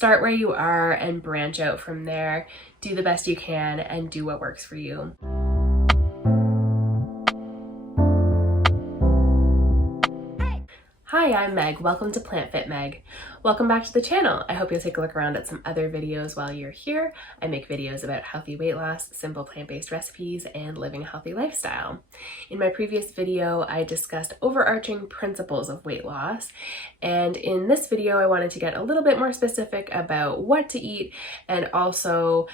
Start where you are and branch out from there. Do the best you can and do what works for you. Hi, I'm Meg. Welcome to plantfitmeg. Welcome back to the channel. I hope you'll take a look around at some other videos while you're here. I make videos about healthy weight loss, simple plant-based recipes, and living a healthy lifestyle. In my previous video, I discussed overarching principles of weight loss, and in this video, I wanted to get a little bit more specific about what to eat and also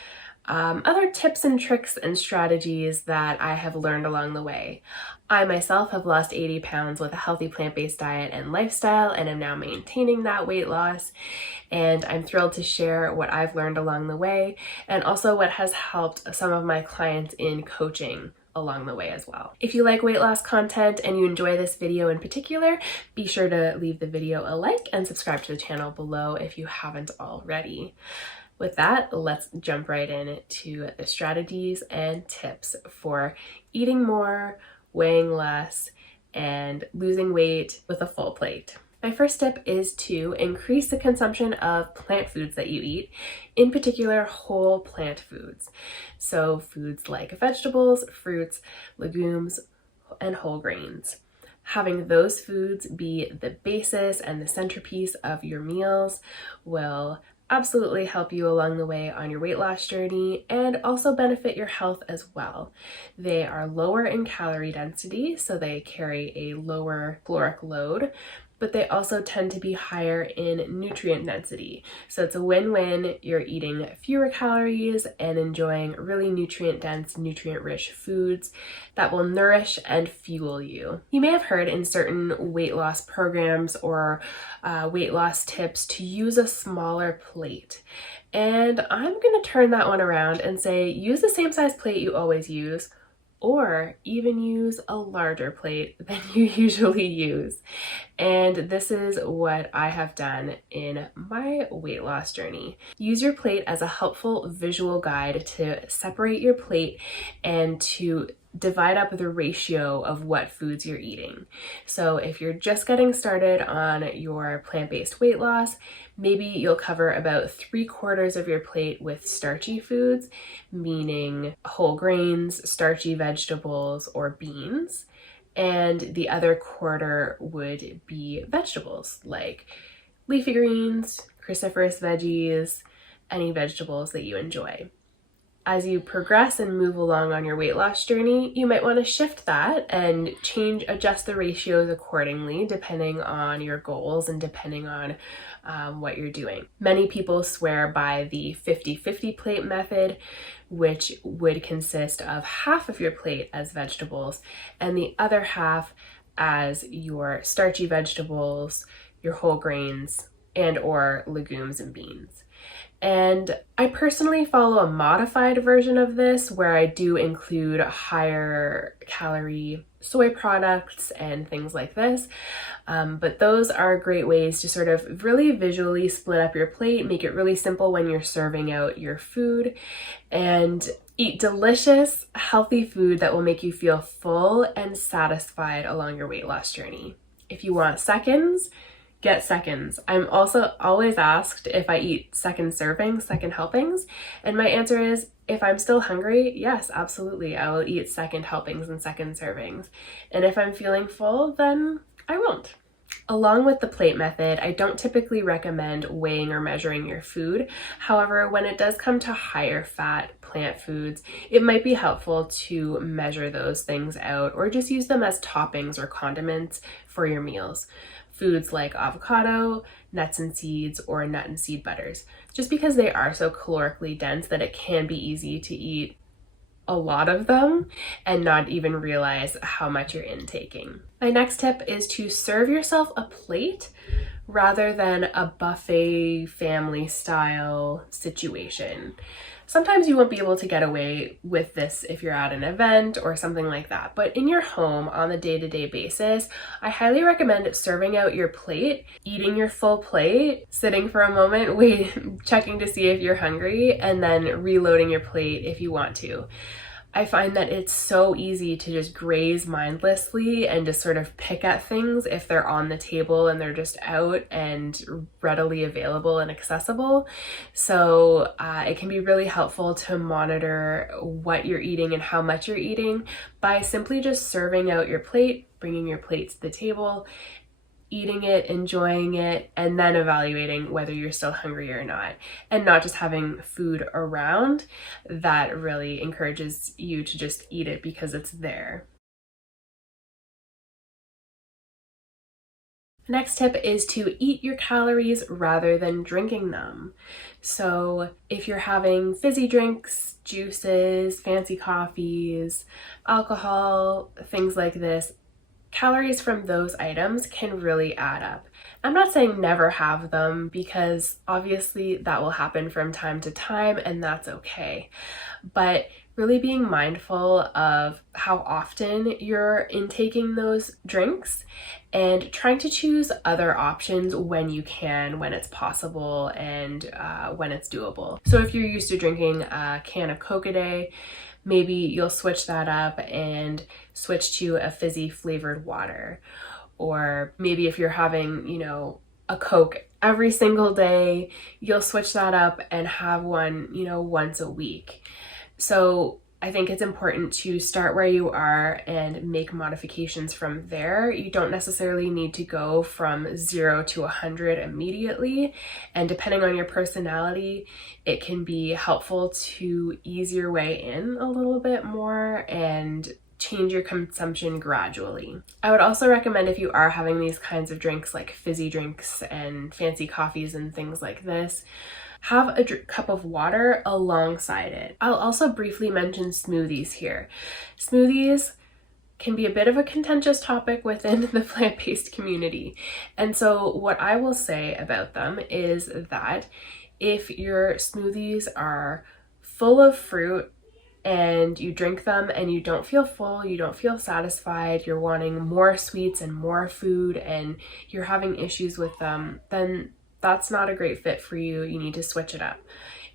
other tips and tricks and strategies that I have learned along the way. I myself have lost 80 pounds with a healthy plant-based diet and lifestyle and am now maintaining that weight loss, and I'm thrilled to share what I've learned along the way and also what has helped some of my clients in coaching along the way as well. If you like weight loss content and you enjoy this video in particular, be sure to leave the video a like and subscribe to the channel below if you haven't already. With that, let's jump right into the strategies and tips for eating more, weighing less, and losing weight with a full plate. My first tip is to increase the consumption of plant foods that you eat, in particular whole plant foods. So foods like vegetables, fruits, legumes, and whole grains. Having those foods be the basis and the centerpiece of your meals will absolutely help you along the way on your weight loss journey and also benefit your health as well. They are lower in calorie density, so they carry a lower caloric load, but they also tend to be higher in nutrient density. So it's a win-win. You're eating fewer calories and enjoying really nutrient-dense, nutrient-rich foods that will nourish and fuel you. You may have heard in certain weight loss programs or weight loss tips to use a smaller plate. And I'm gonna turn that one around and say, use the same size plate you always use, or even use a larger plate than you usually use. And this is what I have done in my weight loss journey. Use your plate as a helpful visual guide to separate your plate and to divide up the ratio of what foods you're eating. So if you're just getting started on your plant-based weight loss, maybe you'll cover about 3/4 of your plate with starchy foods, meaning whole grains, starchy vegetables, or beans. And the other quarter would be vegetables like leafy greens, cruciferous veggies, any vegetables that you enjoy. As you progress and move along on your weight loss journey, you might want to shift that and adjust the ratios accordingly, depending on your goals and depending on what you're doing. Many people swear by the 50-50 plate method, which would consist of half of your plate as vegetables and the other half as your starchy vegetables, your whole grains, and or legumes and beans. And I personally follow a modified version of this where I do include higher calorie soy products and things like this. But those are great ways to sort of really visually split up your plate, make it really simple when you're serving out your food, and eat delicious, healthy food that will make you feel full and satisfied along your weight loss journey. If you want seconds, get seconds. I'm also always asked if I eat second servings, second helpings, and my answer is if I'm still hungry, yes, absolutely, I will eat second helpings and second servings. And if I'm feeling full, then I won't. Along with the plate method, I don't typically recommend weighing or measuring your food. However, when it does come to higher fat plant foods, it might be helpful to measure those things out or just use them as toppings or condiments for your meals. Foods like avocado, nuts and seeds, or nut and seed butters, just because they are so calorically dense that it can be easy to eat a lot of them and not even realize how much you're intaking. My next tip is to serve yourself a plate rather than a buffet family style situation. Sometimes you won't be able to get away with this if you're at an event or something like that, but in your home on a day-to-day basis, I highly recommend serving out your plate, eating your full plate, sitting for a moment, checking to see if you're hungry, and then reloading your plate if you want to. I find that it's so easy to just graze mindlessly and just sort of pick at things if they're on the table and they're just out and readily available and accessible. So it can be really helpful to monitor what you're eating and how much you're eating by simply just serving out your plate, bringing your plate to the table, eating it, enjoying it, and then evaluating whether you're still hungry or not, and not just having food around that really encourages you to just eat it because it's there. Next tip is to eat your calories rather than drinking them. So if you're having fizzy drinks, juices, fancy coffees, alcohol, things like this, calories from those items can really add up. I'm not saying never have them, because obviously that will happen from time to time and that's okay. But really being mindful of how often you're intaking those drinks and trying to choose other options when you can, when it's possible, and when it's doable. So if you're used to drinking a can of Coke a day, maybe you'll switch that up and switch to a fizzy flavored water. Or maybe if you're having, a Coke every single day, you'll switch that up and have one, once a week. So I think it's important to start where you are and make modifications from there. You don't necessarily need to go from 0 to 100 immediately. And depending on your personality, it can be helpful to ease your way in a little bit more and change your consumption gradually. I would also recommend, if you are having these kinds of drinks like fizzy drinks and fancy coffees and things like this, have a cup of water alongside it. I'll also briefly mention smoothies here. Smoothies can be a bit of a contentious topic within the plant-based community. And so what I will say about them is that if your smoothies are full of fruit and you drink them and you don't feel full, you don't feel satisfied, you're wanting more sweets and more food, and you're having issues with them, then that's not a great fit for you. You need to switch it up.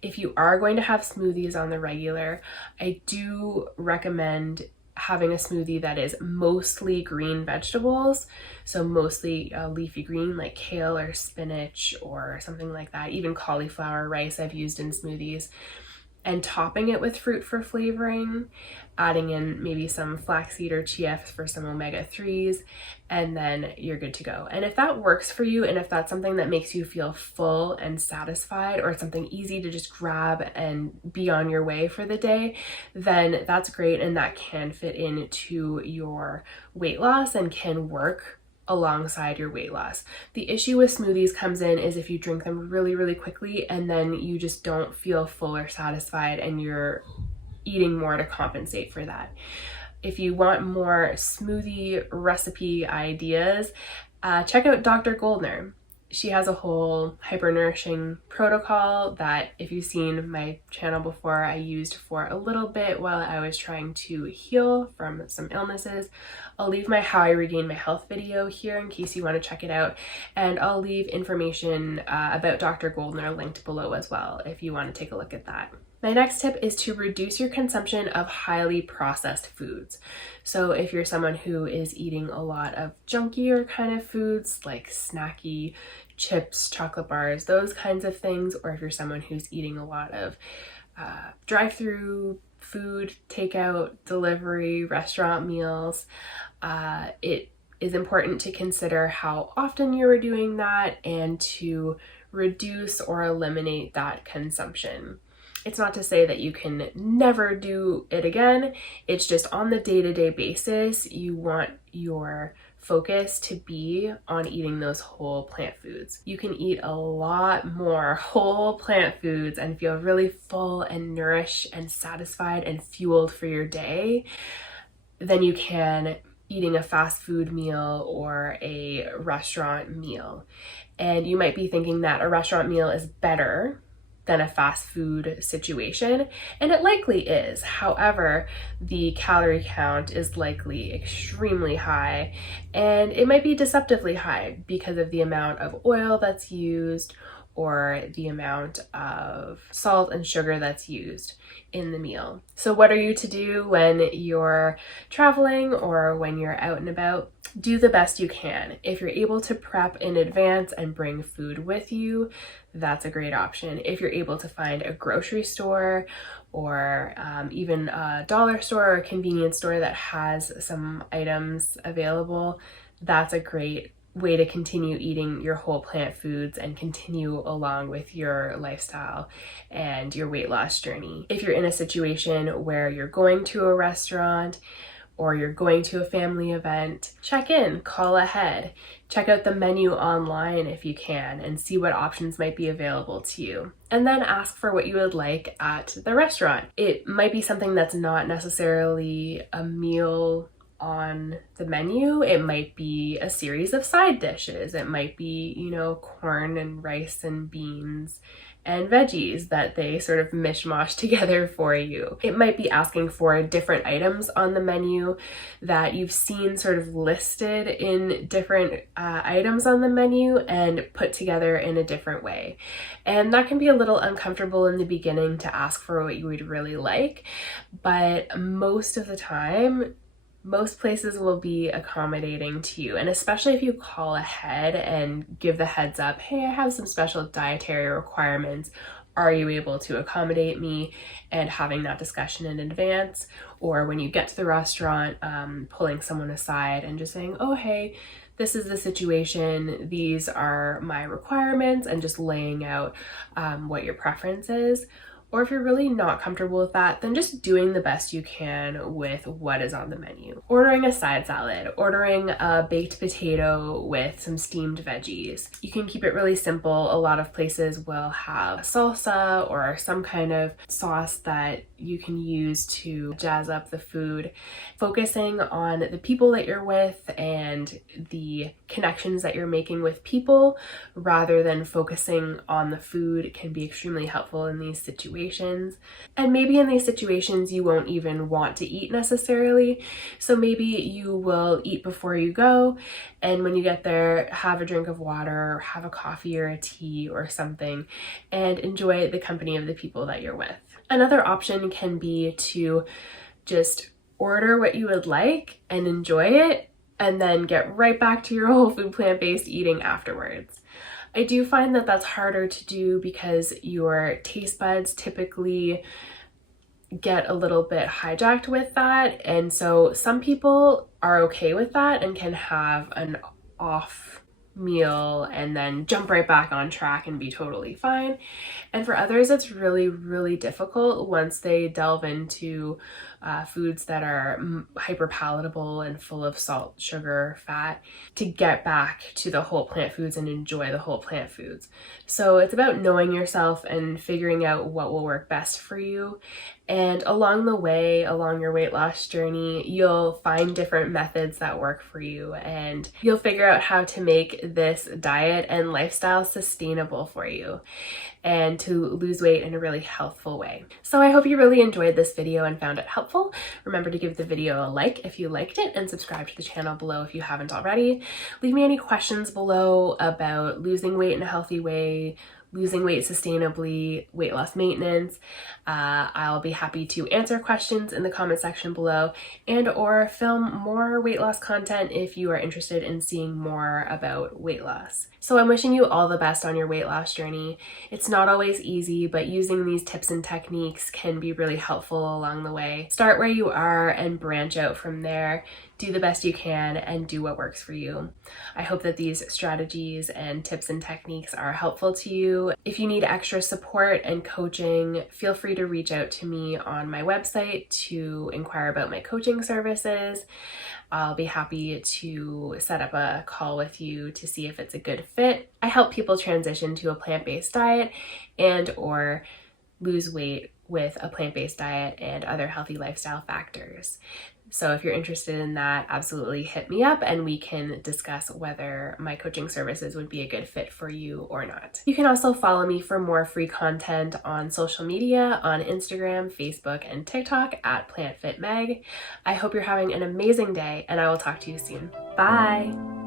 If you are going to have smoothies on the regular, I do recommend having a smoothie that is mostly green vegetables. So mostly leafy green, like kale or spinach or something like that. Even cauliflower rice I've used in smoothies. And topping it with fruit for flavoring, adding in maybe some flaxseed or chia for some omega-3s, and then you're good to go. And if that works for you, and if that's something that makes you feel full and satisfied, or something easy to just grab and be on your way for the day, then that's great, and that can fit into your weight loss and can work alongside your weight loss. The issue with smoothies comes in is if you drink them really, really quickly and then you just don't feel full or satisfied and you're eating more to compensate for that. If you want more smoothie recipe ideas, check out Dr. Goldner. She has a whole hyper-nourishing protocol that, if you've seen my channel before, I used for a little bit while I was trying to heal from some illnesses. I'll leave my How I Regained My Health video here in case you want to check it out, and I'll leave information about Dr. Goldner linked below as well if you want to take a look at that. My next tip is to reduce your consumption of highly processed foods. So if you're someone who is eating a lot of junkier kind of foods like snacky chips, chocolate bars, those kinds of things, or if you're someone who's eating a lot of drive-through food, takeout, delivery, restaurant meals, it is important to consider how often you're doing that and to reduce or eliminate that consumption. It's not to say that you can never do it again. It's just on the day-to-day basis, you want your focus to be on eating those whole plant foods. You can eat a lot more whole plant foods and feel really full and nourished and satisfied and fueled for your day than you can eating a fast food meal or a restaurant meal. And you might be thinking that a restaurant meal is better than a fast food situation, and it likely is. However, the calorie count is likely extremely high, and it might be deceptively high because of the amount of oil that's used, or the amount of salt and sugar that's used in the meal. So what are you to do when you're traveling or when you're out and about? Do the best you can. If you're able to prep in advance and bring food with you, that's a great option. If you're able to find a grocery store or even a dollar store or a convenience store that has some items available, that's a great way to continue eating your whole plant foods and continue along with your lifestyle and your weight loss journey. If you're in a situation where you're going to a restaurant or you're going to a family event, check in, call ahead, check out the menu online if you can and see what options might be available to you. And then ask for what you would like at the restaurant. It might be something that's not necessarily a meal on the menu. It might be a series of side dishes. It might be, corn and rice and beans and veggies that they sort of mishmash together for you. It might be asking for different items on the menu that you've seen sort of listed in different items on the menu and put together in a different way. And that can be a little uncomfortable in the beginning to ask for what you would really like, but most of the time, most places will be accommodating to you. And especially if you call ahead and give the heads up, hey, I have some special dietary requirements. Are you able to accommodate me? And having that discussion in advance, or when you get to the restaurant, pulling someone aside and just saying, oh, hey, this is the situation. These are my requirements, and just laying out what your preference is. Or if you're really not comfortable with that, then just doing the best you can with what is on the menu. Ordering a side salad, ordering a baked potato with some steamed veggies. You can keep it really simple. A lot of places will have salsa or some kind of sauce that you can use to jazz up the food. Focusing on the people that you're with and the connections that you're making with people rather than focusing on the food can be extremely helpful in these situations. And maybe in these situations you won't even want to eat necessarily, so maybe you will eat before you go, and when you get there, have a drink of water, or have a coffee or a tea or something, and enjoy the company of the people that you're with. Another option can be to just order what you would like and enjoy it, and then get right back to your whole food plant-based eating afterwards. I do find that that's harder to do because your taste buds typically get a little bit hijacked with that. And so some people are okay with that and can have an off meal and then jump right back on track and be totally fine. And for others, it's really, really difficult once they delve into foods that are hyper palatable and full of salt, sugar, fat, to get back to the whole plant foods and enjoy the whole plant foods. So it's about knowing yourself and figuring out what will work best for you. And along the way, along your weight loss journey, you'll find different methods that work for you, and you'll figure out how to make this diet and lifestyle sustainable for you and to lose weight in a really healthful way. So I hope you really enjoyed this video and found it helpful. Remember to give the video a like if you liked it, and subscribe to the channel below if you haven't already. Leave me any questions below about losing weight in a healthy way, losing weight sustainably, weight loss maintenance. I'll be happy to answer questions in the comment section below, and or film more weight loss content if you are interested in seeing more about weight loss. So I'm wishing you all the best on your weight loss journey. It's not always easy, but using these tips and techniques can be really helpful along the way. Start where you are and branch out from there. Do the best you can and do what works for you. I hope that these strategies and tips and techniques are helpful to you. If you need extra support and coaching, feel free to reach out to me on my website to inquire about my coaching services. I'll be happy to set up a call with you to see if it's a good fit. I help people transition to a plant-based diet and or lose weight with a plant-based diet and other healthy lifestyle factors. So if you're interested in that, absolutely hit me up and we can discuss whether my coaching services would be a good fit for you or not. You can also follow me for more free content on social media, on Instagram, Facebook, and TikTok at plantfitmeg. I hope you're having an amazing day, and I will talk to you soon. Bye!